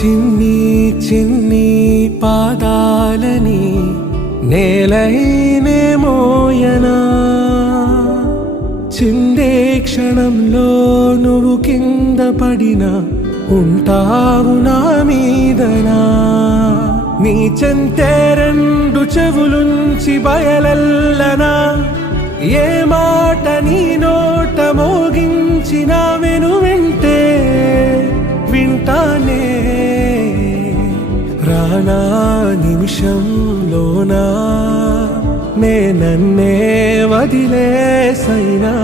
చిన్ని చిన్ని పాదాలని నేలైనే మోయనా, చిందే క్షణంలో నువ్వు కింద పడినా ఉంటావు నా మీదనా. నీ చెంతే రెండు చెవులుంచి బయలెల్లనా, ఏ మాట నీ నోట మోగించిన వెను వింటే వింటానే. రానా నిమిషంలోనా నే నన్నే వదిలేసైనా.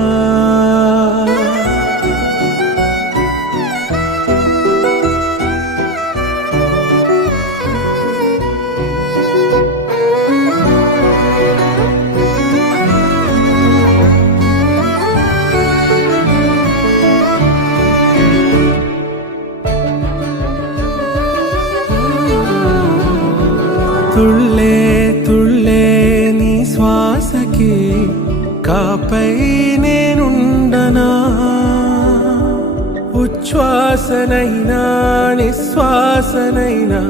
తుళ్ళే తుళ్ళే నీ శ్వాసకి కాపై నేనుండనా, ఉచ్ఛ్వాసనైనా నిశ్వాసనైనా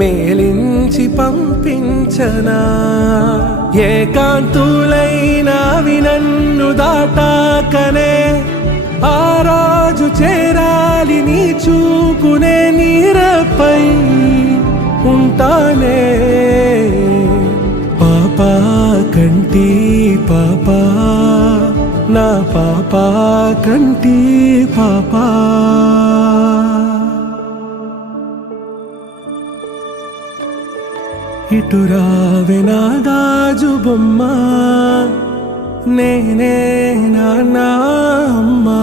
మేలించి పంపించనా. ఏకాంతులైనవి నన్ను దాటాకనే ఆ రాజు చేరాలి నీ చూపునే నీరపై ఉంటానే. పాపా కంటి పాపా నా పాపా కంటి పాపా. ఇటురావే నా గాజు బొమ్మ, నేనే నాన్న అమ్మా.